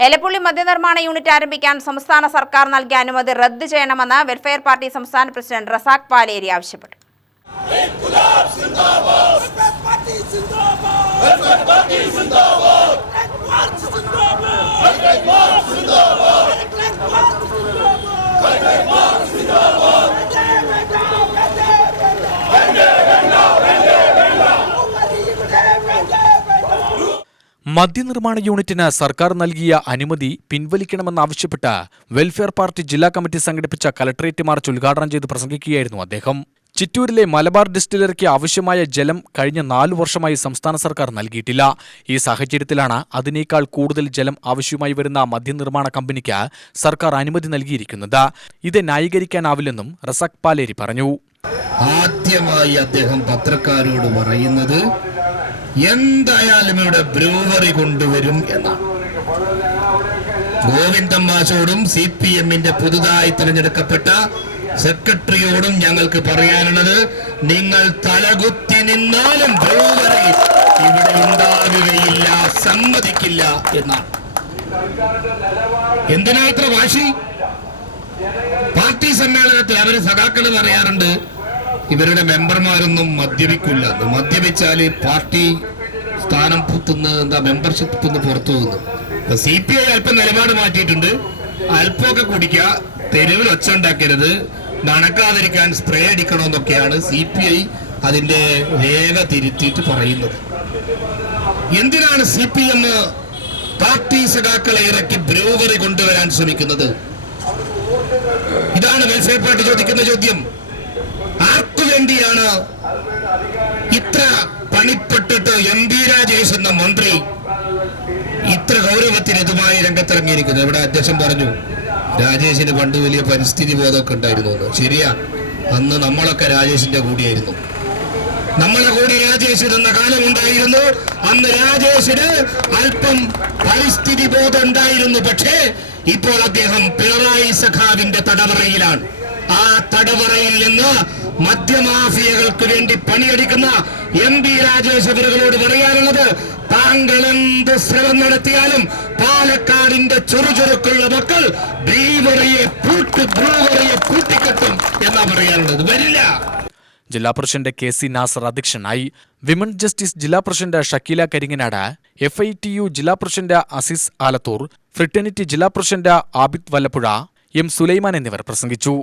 Elappully മദ്യനിർമ്മാണ unit ആരംഭിക്കാൻ സംസ്ഥാന സർക്കാർ നൽകിയ അനുമതി റദ്ദു ചെയ്യണമെന്ന് വെൽഫെയർ പാർട്ടി സംസ്ഥാന പ്രസിഡന്റ് റസാഖ് പാലേരി ആവശ്യപ്പെട്ടു party zindabad party zindabad march zindabad മദ്യനിർമ്മാണ യൂണിറ്റിന് സർക്കാർ നൽകിയ അനുമതി പിൻവലിക്കണമെന്നാവശ്യപ്പെട്ട് വെൽഫെയർ പാർട്ടി ജില്ലാ കമ്മിറ്റി സംഘടിപ്പിച്ച കലക്ടറേറ്റ് മാർച്ച് ഉദ്ഘാടനം ചെയ്ത് പ്രസംഗിക്കുകയായിരുന്നു അദ്ദേഹം. ചിറ്റൂരിലെ മലബാർ ഡിസ്റ്റിലറിക്ക് ആവശ്യമായ ജലം കഴിഞ്ഞ നാലു വർഷമായി സംസ്ഥാന സർക്കാർ നൽകിയിട്ടില്ല. ഈ സാഹചര്യത്തിലാണ് അതിനേക്കാൾ കൂടുതൽ ജലം ആവശ്യമായി വരുന്ന മദ്യനിർമ്മാണ കമ്പനിക്ക് സർക്കാർ അനുമതി നൽകിയിരിക്കുന്നത്. ഇത് ന്യായീകരിക്കാനാവില്ലെന്നും റസക് പാലേരി പറഞ്ഞു. ആദ്യമായി അദ്ദേഹം പത്രക്കാരോട് പറയുന്നത് എന്തായാലും ഇവിടെ ബ്രൂവറി കൊണ്ടുവരും എന്നാണ്. ഗോവിന്ദൻ മാഷോടും സി പി എമ്മിന്റെ പുതുതായി തിരഞ്ഞെടുക്കപ്പെട്ട സെക്രട്ടറിയോടും ഞങ്ങൾക്ക് പറയാനുള്ളത് നിങ്ങൾ തലകുത്തി നിന്നാലും ബ്രൂവറി ഇവിടെ ഉണ്ടാകുകയില്ല സമ്മതിക്കില്ല എന്നാണ്. എന്തിനാത്ര വാശി? പാർട്ടി സമ്മേളനത്തിൽ അവർ സഖാക്കൾ പറയാറുണ്ട് ഇവരുടെ മെമ്പർമാരൊന്നും മദ്യപിക്കില്ല മദ്യപിച്ചാൽ പാർട്ടി സ്ഥാനം പുത്തുന്ന എന്താ മെമ്പർഷിപ്പ് നിന്ന് പുറത്തു പോകുന്നു. സി പി ഐ അല്പം നിലപാട് മാറ്റിയിട്ടുണ്ട്. അല്പമൊക്കെ കുടിക്കുക തെരുവിൽ ഒച്ച ഉണ്ടാക്കരുത് നടക്കാതിരിക്കാൻ സ്പ്രേ അടിക്കണമെന്നൊക്കെയാണ് സി പി ഐ അതിന്റെ രേഖ തിരുത്തിയിട്ട് പറയുന്നത്. എന്തിനാണ് സി പി എം പാർട്ടി സഖാക്കളെ ഇറക്കി ബ്രൂവറി കൊണ്ടുവരാൻ ശ്രമിക്കുന്നത്? ഇതാണ് വെൽഫെയർ പാർട്ടി ചോദിക്കുന്ന ചോദ്യം? ആർക്കു വേണ്ടിയാണ് ഇത്ര പണിപ്പെട്ടിട്ട് എം പി രാജേഷ് എന്ന മന്ത്രി ഇത്ര ഗൗരവത്തിന് ഇതുമായി രംഗത്തിറങ്ങിയിരിക്കുന്നത്? ഇവിടെ അധ്യക്ഷൻ പറഞ്ഞു രാജേഷിന് പണ്ട് വലിയ പരിസ്ഥിതി ബോധമൊക്കെ ഉണ്ടായിരുന്നു ശരിയാ. അന്ന് നമ്മളൊക്കെ രാജേഷിന്റെ കൂടിയായിരുന്നു. നമ്മളെ കൂടി രാജേഷ് എന്ന കാലമുണ്ടായിരുന്നു. അന്ന് രാജേഷിന് അല്പം പരിസ്ഥിതി ബോധം ഉണ്ടായിരുന്നു പക്ഷേ ഇപ്പോൾ അദ്ദേഹം പിണറായി സഖാവിന്റെ തടവറയിലാണ്. ആ തടവറയിൽ നിന്ന് മദ്യമാഫിയകൾക്ക് വേണ്ടി പണിയെടുക്കുന്ന എം പി രാജേഷ് അവരുകളോട് പറയാനുള്ളത് താങ്കൾ എന്ത് ശ്രമം നടത്തിയാലും പാലക്കാടിന്റെ ചുറുചുറുക്കുള്ള മക്കൾ ബ്രീവറിയെ പൂട്ട് ബ്രൂവറിയെ പൂട്ടിക്കെട്ടും എന്നാ പറയാനുള്ളത്. വരില്ല. ജില്ലാ പ്രസിഡന്റ് കെ സി നാസർ അധ്യക്ഷനായി. വിമൻ ജസ്റ്റിസ് ജില്ലാ president Shakeela Karinganad F I T U ജില്ലാ പ്രസിഡന്റ് അസീസ് ആലത്തൂർ ഫ്രിറ്റനിറ്റി ജില്ലാ പ്രസിഡന്റ് ആബിദ് വല്ലപ്പുഴ എം സുലൈമാൻ എന്നിവർ പ്രസംഗിച്ചു.